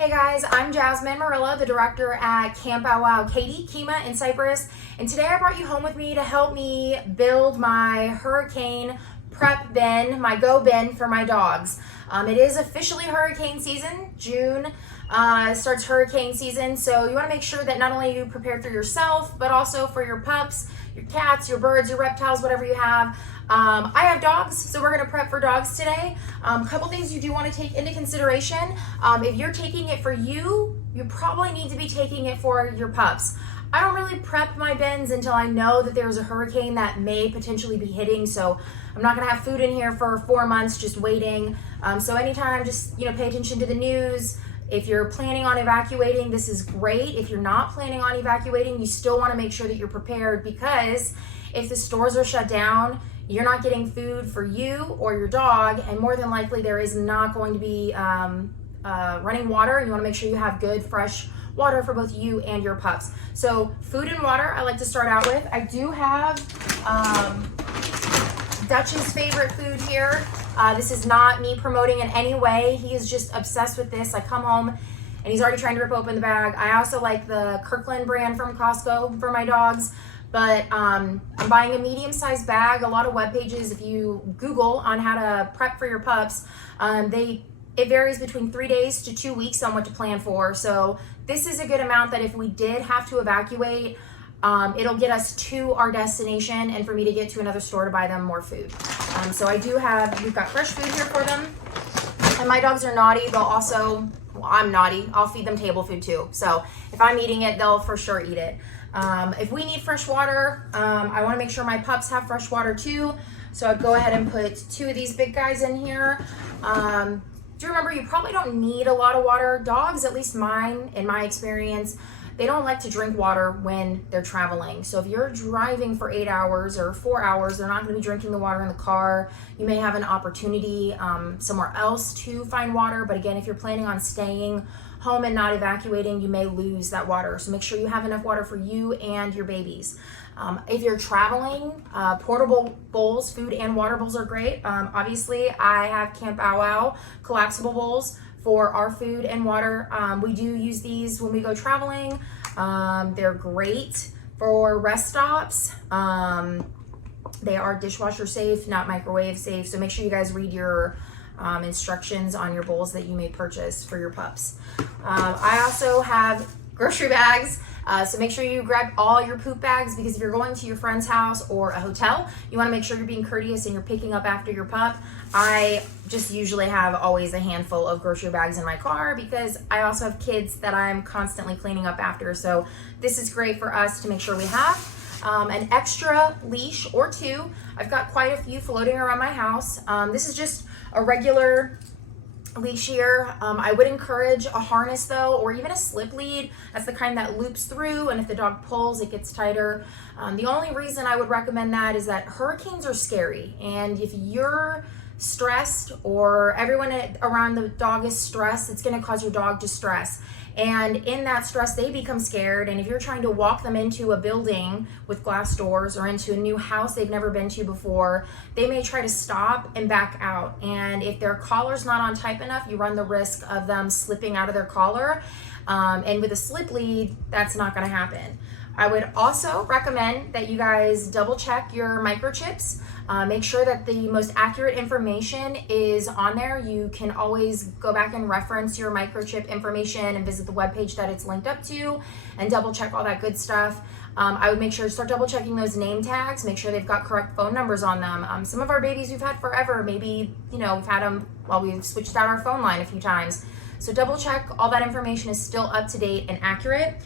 Hey guys, I'm Jasmine Marilla, the director at Camp Bow Wow Katy, Kima in Cypress, and today I brought you home with me to help me build my hurricane prep bin, my go bin for my dogs. It is officially hurricane season. June starts hurricane season, so you want to make sure that not only you prepare for yourself, but also for your pups, your cats, your birds, your reptiles, whatever you have. I have dogs, so we're going to prep for dogs today. A couple things you do want to take into consideration. If you're taking it for you, you probably need to be taking it for your pups. I don't really prep my bins until I know that there's a hurricane that may potentially be hitting, so I'm not going to have food in here for 4 months just waiting. So anytime, just pay attention to the news. If you're planning on evacuating, this is great. If you're not planning on evacuating, you still want to make sure that you're prepared, because if the stores are shut down, you're not getting food for you or your dog, and more than likely there is not going to be running water. You want to make sure you have good fresh water for both you and your pups. So food and water I like to start out with. I do have Dutch's favorite food here. This is not me promoting in any way. He is just obsessed with this. I come home and he's already trying to rip open the bag. I also like the Kirkland brand from Costco for my dogs. But I'm buying a medium-sized bag. A lot of web pages, if you Google on how to prep for your pups, it varies between 3 days to 2 weeks on what to plan for. So this is a good amount that if we did have to evacuate, it'll get us to our destination and for me to get to another store to buy them more food. So we've got fresh food here for them. And my dogs are naughty. I'm naughty. I'll feed them table food too. So if I'm eating it, they'll for sure eat it. If we need fresh water, I want to make sure my pups have fresh water too. So I'd go ahead and put 2 of these big guys in here. Do remember, you probably don't need a lot of water. Dogs, at least mine, in my experience, they don't like to drink water when they're traveling. So if you're driving for 8 hours or 4 hours, they're not going to be drinking the water in the car. You may have an opportunity somewhere else to find water. But again, if you're planning on staying home and not evacuating, you may lose that water. So make sure you have enough water for you and your babies. If you're traveling, portable bowls, food and water bowls are great. Obviously, I have Camp Bow Wow collapsible bowls for our food and water. We do use these when we go traveling. They're great for rest stops. They are dishwasher safe, not microwave safe. So make sure you guys read your instructions on your bowls that you may purchase for your pups. I also have grocery bags. So make sure you grab all your poop bags, because if you're going to your friend's house or a hotel, you want to make sure you're being courteous and you're picking up after your pup. I just usually have always a handful of grocery bags in my car, because I also have kids that I'm constantly cleaning up after. So this is great for us to make sure we have. An extra leash or 2. I've got quite a few floating around my house. This is just a regular leash here. I would encourage a harness though, or even a slip lead. That's the kind that loops through, and if the dog pulls, it gets tighter. The only reason I would recommend that is that hurricanes are scary, and if you're stressed or everyone around the dog is stressed, it's going to cause your dog to stress. And in that stress, they become scared. And if you're trying to walk them into a building with glass doors or into a new house they've never been to before, they may try to stop and back out. And if their collar's not on tight enough, you run the risk of them slipping out of their collar. And with a slip lead, that's not going to happen. I would also recommend that you guys double check your microchips. Make sure that the most accurate information is on there. You can always go back and reference your microchip information and visit the webpage that it's linked up to and double check all that good stuff. I would make sure to start double checking those name tags, make sure they've got correct phone numbers on them. Some of our babies we've had forever, maybe, we've had them while we've switched out our phone line a few times. So double check all that information is still up to date and accurate.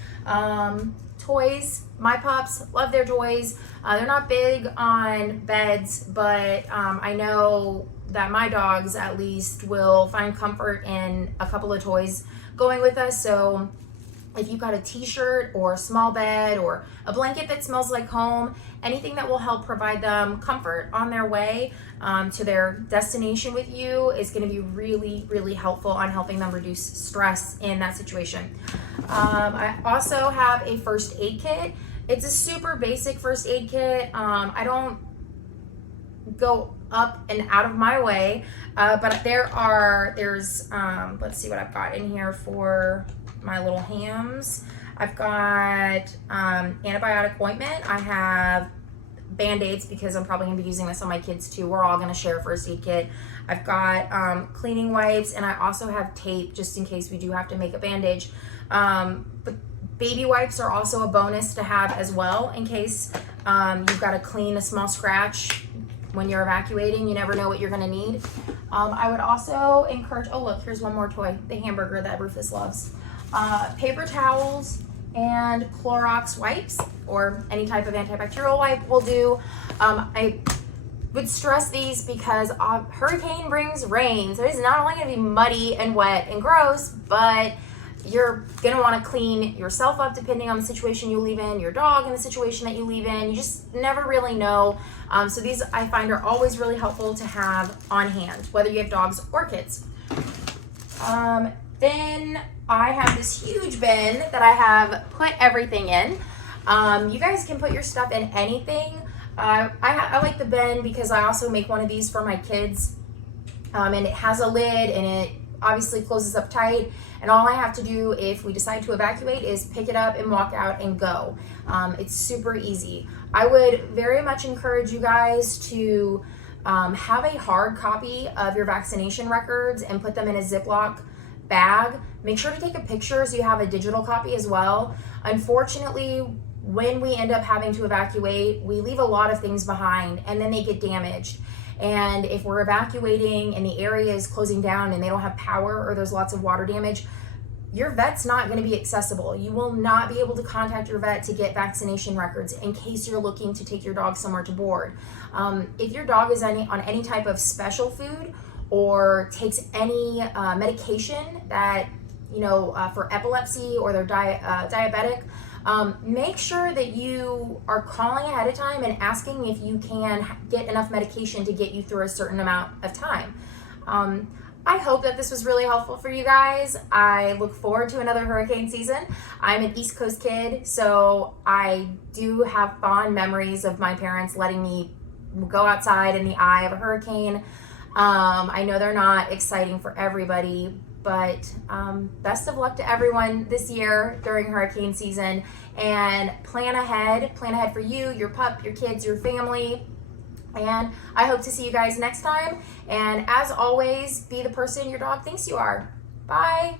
Toys, my pups love their toys. They're not big on beds, but I know that my dogs at least will find comfort in a couple of toys going with us. So if you've got a t-shirt or a small bed or a blanket that smells like home, anything that will help provide them comfort on their way to their destination with you is going to be really, really helpful on helping them reduce stress in that situation. I also have a first aid kit. It's a super basic first aid kit. I don't go up and out of my way. But there's let's see what I've got in here for my little hams. I've got antibiotic ointment. I have Band-Aids because I'm probably gonna be using this on my kids too. We're all gonna share a first aid kit. I've got cleaning wipes, and I also have tape just in case we do have to make a bandage. But baby wipes are also a bonus to have as well in case you've got to clean a small scratch when you're evacuating. You never know what you're gonna need. I would also encourage, oh look, here's one more toy, the hamburger that Rufus loves. Paper towels and Clorox wipes or any type of antibacterial wipe will do. I would stress these because hurricane brings rain, so it's not only going to be muddy and wet and gross, but you're going to want to clean yourself up depending on the situation you leave in, your dog in the situation that you leave in. You just never really know. So these I find are always really helpful to have on hand, whether you have dogs or kids. Then I have this huge bin that I have put everything in. You guys can put your stuff in anything. I like the bin because I also make one of these for my kids. And it has a lid and it obviously closes up tight. And all I have to do if we decide to evacuate is pick it up and walk out and go. It's super easy. I would very much encourage you guys to have a hard copy of your vaccination records and put them in a Ziploc bag. Make sure to take a picture so you have a digital copy as well. Unfortunately, when we end up having to evacuate, we leave a lot of things behind and then they get damaged. And if we're evacuating and the area is closing down and they don't have power or there's lots of water damage, your vet's not going to be accessible. You will not be able to contact your vet to get vaccination records in case you're looking to take your dog somewhere to board. If your dog is on any type of special food or takes any medication that, for epilepsy or they're diabetic, make sure that you are calling ahead of time and asking if you can get enough medication to get you through a certain amount of time. I hope that this was really helpful for you guys. I look forward to another hurricane season. I'm an East Coast kid, so I do have fond memories of my parents letting me go outside in the eye of a hurricane. I know they're not exciting for everybody, but best of luck to everyone this year during hurricane season, and plan ahead for you, your pup, your kids, your family. And I hope to see you guys next time. And as always, be the person your dog thinks you are. Bye.